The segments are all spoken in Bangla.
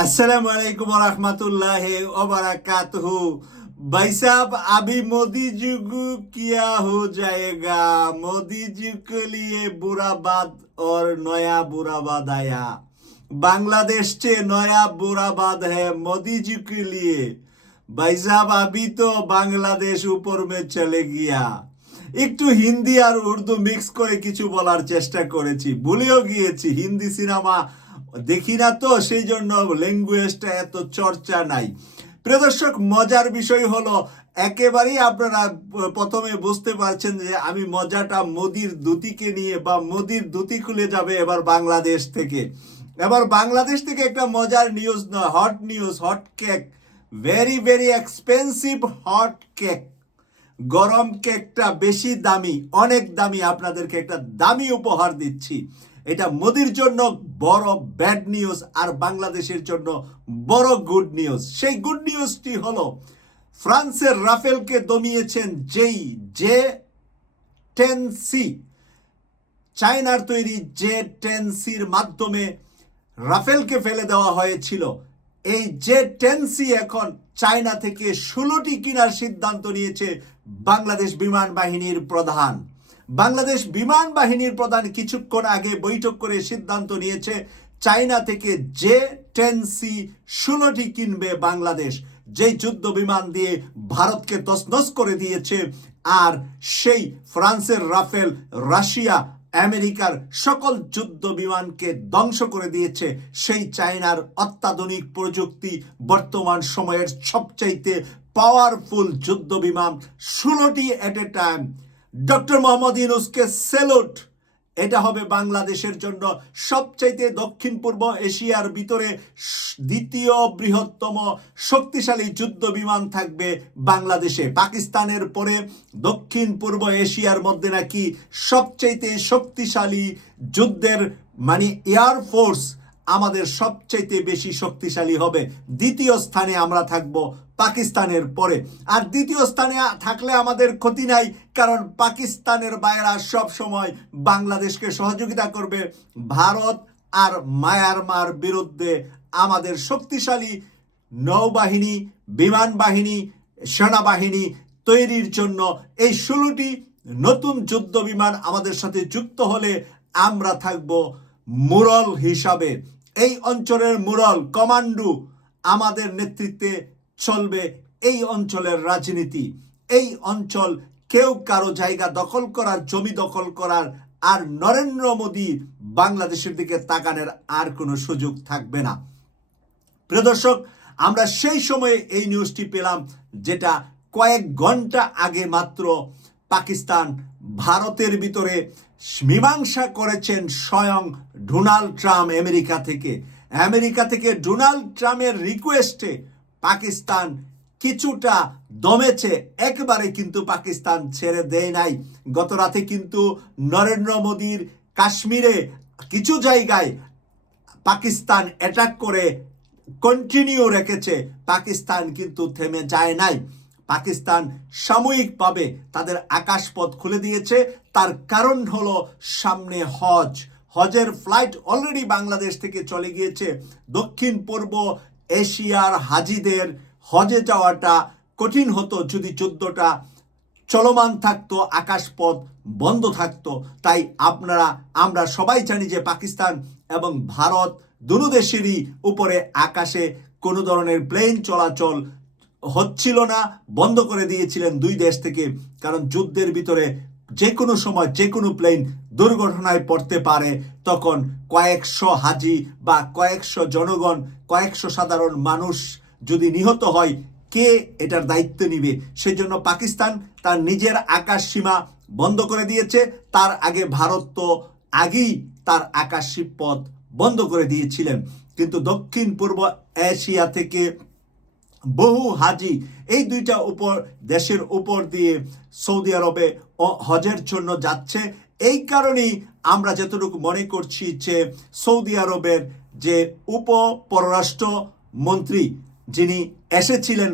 अस्सलाम वालेकुम रहमतुल्लाह वबरकातुहू भाई साहब अभी मोदी जी को क्या हो जाएगा मोदी जी के लिए बुरा बात और नया बुरा बात आया बांग्लादेश से नया बुरा बात है मोदी जी के लिए भाई साहब अभी तो बांग्लादेश ऊपर में चले गया একটু হিন্দি আর উর্দু মিক্স করে কিছু বলার চেষ্টা করেছি ভুলেও গিয়েছি হিন্দি সিনেমা দেখি না তো সেই জন্য ল্যাঙ্গুয়েজটা এত চর্চা নাই। প্রিয় দর্শক, মজার বিষয় হলো, একেবারেই আপনারা প্রথমে বুঝতে পারছেন যে আমি মজাটা মোদির দুতিকে নিয়ে বা মোদির দুতি খুলে যাবে এবার বাংলাদেশ থেকে। এবার বাংলাদেশ থেকে একটা মজার নিউজ নয় hot news hot cake very very expensive hot cake গরম কেকটা বেশি দামি, অনেক দামি, আপনাদেরকে একটা দামি উপহার দিচ্ছি। এটা মোদির জন্য বড় ব্যাড নিউজ আর বাংলাদেশের জন্য বড় গুড নিউজ সেই গুড নিউজটি হলো, ফ্রান্সের রাফেলকে দমিয়েছেন যেই যে টেন সি। চায়নার তৈরি জে টেন সির মাধ্যমে রাফেলকে ফেলে দেওয়া হয়েছিল। এই জে টেন সি এখন চায়না থেকে ষোলোটি কেনার সিদ্ধান্ত নিয়েছে বাংলাদেশ বিমান বাহিনীর প্রধান। বাংলাদেশ বিমান বাহিনীর প্রধান কিছুক্ষণ আগে বৈঠক করে সিদ্ধান্ত নিয়েছে চায়না থেকে যে টেন সি ষোলোটি কিনবে বাংলাদেশ। যেই যুদ্ধ বিমান দিয়ে ভারতকে তসনস করে দিয়েছে, আর সেই ফ্রান্সের রাফেল, রাশিয়া, আমেরিকার সকল যুদ্ধ বিমানকে ধ্বংস করে দিয়েছে। সেই চায়নার অত্যাধুনিক প্রযুক্তি বর্তমান সময়ের সবচাইতে পাওয়ারফুল যুদ্ধ বিমান ষোলোটি at a time doctor Mohammad ইউনুসকে সেলুট। এটা হবে বাংলাদেশের জন্য সবচাইতে দক্ষিণ পূর্ব এশিয়ার ভিতরে দ্বিতীয় বৃহত্তম শক্তিশালী যুদ্ধ বিমান থাকবে বাংলাদেশে। পাকিস্তানের পরে দক্ষিণ পূর্ব এশিয়ার মধ্যে নাকি সবচাইতে শক্তিশালী যুদ্ধের মানে এয়ারফোর্স আমাদের সবচাইতে বেশি শক্তিশালী হবে। দ্বিতীয় স্থানে আমরা থাকব পাকিস্তানের পরে। আর দ্বিতীয় স্থানে থাকলে আমাদের ক্ষতি নাই, কারণ পাকিস্তানের বাইরা সব সময় বাংলাদেশকে সহযোগিতা করবে। ভারত আর মায়ানমার বিরুদ্ধে আমাদের শক্তিশালী নৌবাহিনী, বিমান বাহিনী, সেনাবাহিনী তৈরির জন্য এই ষোলোটি নতুন যুদ্ধ বিমান আমাদের সাথে যুক্ত হলে আমরা থাকব মুরল হিসাবে, এই অঞ্চলের মুরল কমান্ডু আমাদের নেতৃত্বে চলবে এই অঞ্চলের রাজনীতি। এই অঞ্চল কেউ কারও জায়গা দখল করার, জমি দখল করার, আর নরেন্দ্র মোদী বাংলাদেশের দিকে তাকানের আর কোনো সুযোগ থাকবে না। প্রিয় দর্শক, আমরা সেই সময়ে এই নিউজটি পেলাম যেটা কয়েক ঘণ্টা আগে মাত্র পাকিস্তান, ভারতের ভিতরে মীমাংসা করেছেন স্বয়ং ডোনাল্ড ট্রাম্প আমেরিকা থেকে। আমেরিকা থেকে ডোনাল্ড ট্রাম্পের রিকোয়েস্টে পাকিস্তান কিছুটা দমেছে। একবারে কিন্তু পাকিস্তান ছেড়ে দেয় নাই। গত রাতে কিন্তু নরেন্দ্র মোদীর কাশ্মীরে কিছু জায়গায় পাকিস্তান অ্যাটাক করে কন্টিনিউ রেখেছে। পাকিস্তান কিন্তু থেমে যায় নাই। পাকিস্তান সাময়িকভাবে তাদের আকাশপথ খুলে দিয়েছে। তার কারণ হলো সামনে হজ। হজের ফ্লাইট অলরেডি বাংলাদেশ থেকে চলে গিয়েছে। দক্ষিণ, পূর্ব এশিয়ার হাজিদের হজে যাওয়াটা কঠিন হতো যদি যুদ্ধটা চলমান থাকতো, আকাশপথ বন্ধ থাকতো। তাই আপনারা, আমরা সবাই জানি যে পাকিস্তান এবং ভারত দুনো দেশেরই উপরে আকাশে কোনো ধরনের প্লেন চলাচল হচ্ছিল না, বন্ধ করে দিয়েছিলেন দুই দেশ থেকে। কারণ যুদ্ধের ভিতরে যে কোনো সময় যে কোনো প্লেন দুর্ঘটনায় পড়তে পারে, তখন কয়েকশো হাজি বা কয়েকশো জনগণ, কয়েকশো সাধারণ মানুষ যদি নিহত হয়, কে এটার দায়িত্ব নিবে? সেই জন্য পাকিস্তান তার নিজের আকাশ সীমা বন্ধ করে দিয়েছে। তার আগে ভারত তো আগেই তার আকাশ পথ বন্ধ করে দিয়েছিলেন। কিন্তু দক্ষিণ পূর্ব এশিয়া থেকে বহু হাজি এই দুইটা উপর, দেশের উপর দিয়ে সৌদি আরবে হজের জন্য যাচ্ছে। এই কারণেই আমরা যতটুকু মনে করছি যে সৌদি আরবের যে উপ পররাষ্ট্র মন্ত্রী যিনি এসেছিলেন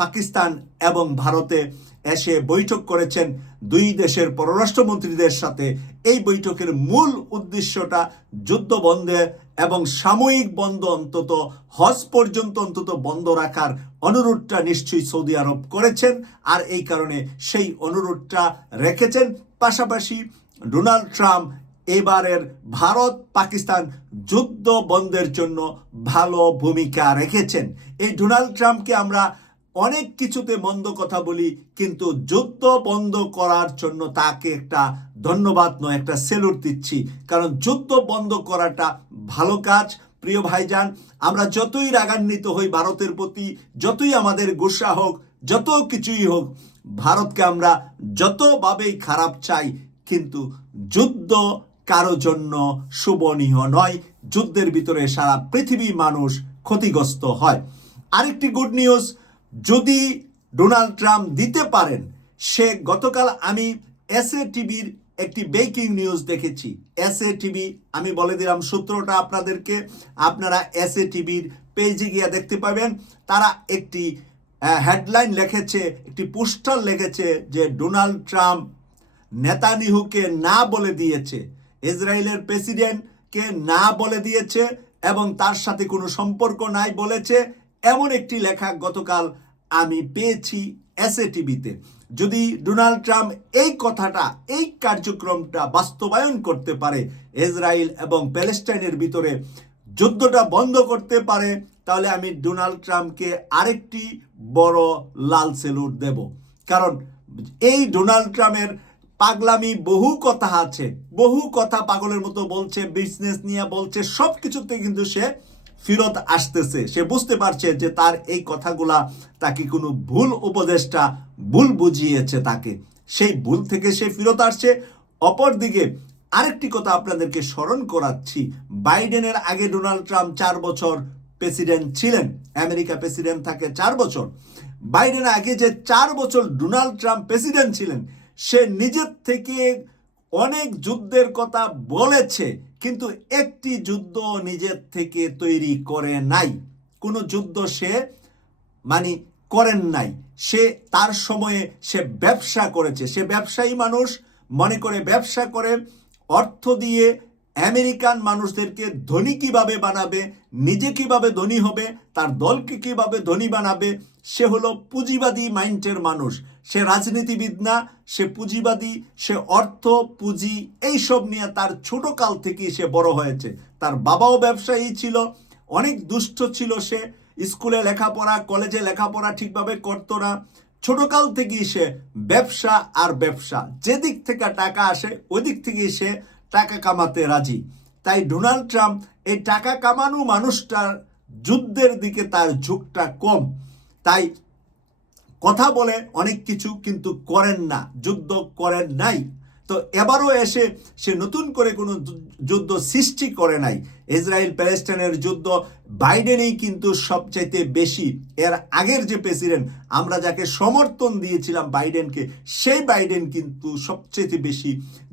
পাকিস্তান এবং ভারতে এসে বৈঠক করেছেন দুই দেশের পররাষ্ট্রমন্ত্রীদের সাথে এই বৈঠকের মূল উদ্দেশ্যটা যুদ্ধ বন্ধে এবং সাময়িক বন্ধ অন্তত, হজ পর্যন্ত অন্তত বন্ধ রাখার অনুরোধটা নিশ্চয়ই সৌদি আরব করেছেন আর এই কারণে সেই অনুরোধটা রেখেছেন। পাশাপাশি ডোনাল্ড ট্রাম্প এবারের ভারত পাকিস্তান যুদ্ধ বন্ধের জন্য ভালো ভূমিকা রেখেছেন। এই ডোনাল্ড ট্রাম্পকে আমরা অনেক কিছুতে মন্দ কথা বলি, কিন্তু যুদ্ধ বন্ধ করার জন্য তাকে একটা ধন্যবাদ নয়, একটা সেলুট দিচ্ছি। কারণ যুদ্ধ বন্ধ করাটা ভালো কাজ। প্রিয় ভাইজান, আমরা যতই রাগান্বিত হই ভারতের প্রতি, যতই আমাদের গুসা হোক, যত কিছুই হোক, ভারতকে আমরা যতভাবেই খারাপ চাই, কিন্তু যুদ্ধ কারও জন্য শুভনীয় নয়। যুদ্ধের ভিতরে সারা পৃথিবী মানুষ ক্ষতিগ্রস্ত হয়। আরেকটি গুড নিউজ যদি ডোনাল্ড ট্রাম্প দিতে পারেন, সে গতকাল আমি এস এ টিভির একটি ব্রেকিং নিউজ দেখেছি। এস এ টিভি, আমি বলে দিলাম সূত্রটা আপনাদেরকে, আপনারা এস এ টিভির পেজে গিয়ে দেখতে পাবেন। তারা একটি হেডলাইন লিখেছে, একটি পোস্টার লেখেছে যে ডোনাল্ড ট্রাম্প নেতানিহুকে না বলে দিয়েছে, ইসরায়েলের প্রেসিডেন্টকে না বলে দিয়েছে এবং তার সাথে কোনো সম্পর্ক নাই বলেছে এমন একটি লেখা গতকাল আমি পেয়েছি এসএ টিভিতে যদি ডোনাল্ড ট্রাম্প এই কথাটা, এই কার্যক্রমটা বাস্তবায়ন করতে পারে, ইসরায়েল এবং প্যালেস্টাইনের ভিতরে যুদ্ধটা বন্ধ করতে পারে, তাহলে আমি ডোনাল্ড ট্রাম্পকে আরেকটি বড় লাল সেলুট দেব। কারণ এই ডোনাল্ড ট্রাম্পের পাগলামি বহু কথা আছে, বহু কথা পাগলের মতো বলছে বিজনেস নিয়ে বলছে সব কিছুতে কিন্তু সে ফিরত আসতেছে। সে বুঝতে পারছে যে তার এই কথাগুলা তাকে কোনো ভুল উপদেশটা ভুল বুঝিয়েছে তাকে। সেই ভুল থেকে সে ফিরত আসছে। অপরদিকে আরেকটি কথা আপনাদেরকে স্মরণ করাচ্ছি। বাইডেনের আগে ডোনাল্ড ট্রাম্প চার বছর প্রেসিডেন্ট ছিলেন। আমেরিকা প্রেসিডেন্ট থাকে চার বছর। বাইডেনের আগে যে চার বছর ডোনাল্ড ট্রাম্প প্রেসিডেন্ট ছিলেন, সে নিজের থেকে অনেক যুদ্ধের কথা বলেছে। কিন্তু একটি যুদ্ধ নিজের থেকে তৈরি করে নাই। কোনো যুদ্ধ সে মানে করেন নাই। সে তার সময়ে সে ব্যবসা করেছে। সে ব্যবসায়ী মানুষ, মনে করে ব্যবসা করে, অর্থ দিয়ে আমেরিকান মানুষদেরকে ধনী কীভাবে বানাবে, নিজে কীভাবে ধনী হবে, তার দলকে কীভাবে ধনী বানাবে, সে হলো পুঁজিবাদী মাইন্ডের মানুষ। সে রাজনীতিবিদ না সে পুঁজিবাদী, সে অর্থ, পুঁজি, এইসব নিয়ে তার ছোট কাল থেকেই সে বড় হয়েছে। তার বাবাও ব্যবসায়ী ছিল, অনেক দুষ্ট ছিল সে, স্কুলে লেখাপড়া, কলেজে লেখাপড়া ঠিকভাবে করতো না। ছোটকাল থেকেই সে ব্যবসা আর ব্যবসা, যেদিক থেকে টাকা আসে ওই দিক থেকেই সে টাকা কামাতে রাজি। তাই ডোনাল্ড ট্রাম্প এই টাকা কামানো মানুষটার যুদ্ধের দিকে তার ঝুঁকটা কম। তাই কথা বলে অনেক কিছু কিন্তু করেন না, যুদ্ধ করেন নাই। তো এবারও এসে সে নতুন করে কোনো যুদ্ধ সৃষ্টি করে নাই। ইসরায়েল প্যালেস্টাইনের যুদ্ধ বাইডেনেই কিন্তু সবচাইতে বেশি। এর আগের যে প্রেসিডেন্ট, আমরা যাকে সমর্থন দিয়েছিলাম বাইডেনকে, সেই বাইডেন কিন্তু সবচেয়ে বেশি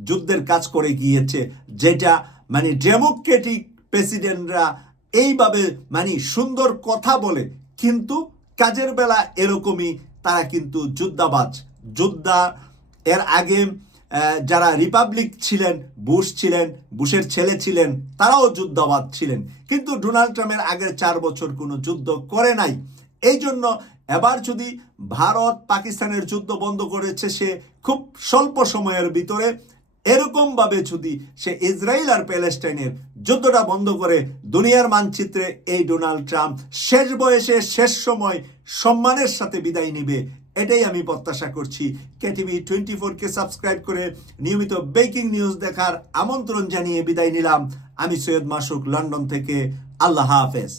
যুদ্ধের কাজ করে গিয়েছে। যেটা মানে ডেমোক্রেটিক প্রেসিডেন্টরা এইভাবে মানে সুন্দর কথা বলে, কিন্তু কাজের বেলা এরকমই তারা কিন্তু যুদ্ধাবাজ। যোদ্ধা, এর আগে যারা রিপাবলিক ছিলেন, বুশ ছিলেন, বুশের ছেলে ছিলেন, তারাও যুদ্ধাবাদ ছিলেন। কিন্তু ডোনাল্ড ট্রাম্পের আগের চার বছর কোনো যুদ্ধ করে নাই। এই জন্য এবার যদি ভারত পাকিস্তানের যুদ্ধ বন্ধ করেছে সে খুব স্বল্প সময়ের ভিতরে এরকমভাবে যদি সে ইসরায়েল আর প্যালেস্টাইনের যুদ্ধটা বন্ধ করে দুনিয়ার মানচিত্রে এই ডোনাল্ড ট্রাম্প শেষ বয়সে, শেষ সময় সম্মানের সাথে বিদায় নিবে, এটাই আমি প্রত্যাশা করছি। কেটিভি টোয়েন্টি ফোরকে সাবস্ক্রাইব করে নিয়মিত ব্রেকিং নিউজ দেখার আমন্ত্রণ জানিয়ে বিদায় নিলাম। আমি সৈয়দ মাসুক, লন্ডন থেকে। আল্লাহ হাফেজ।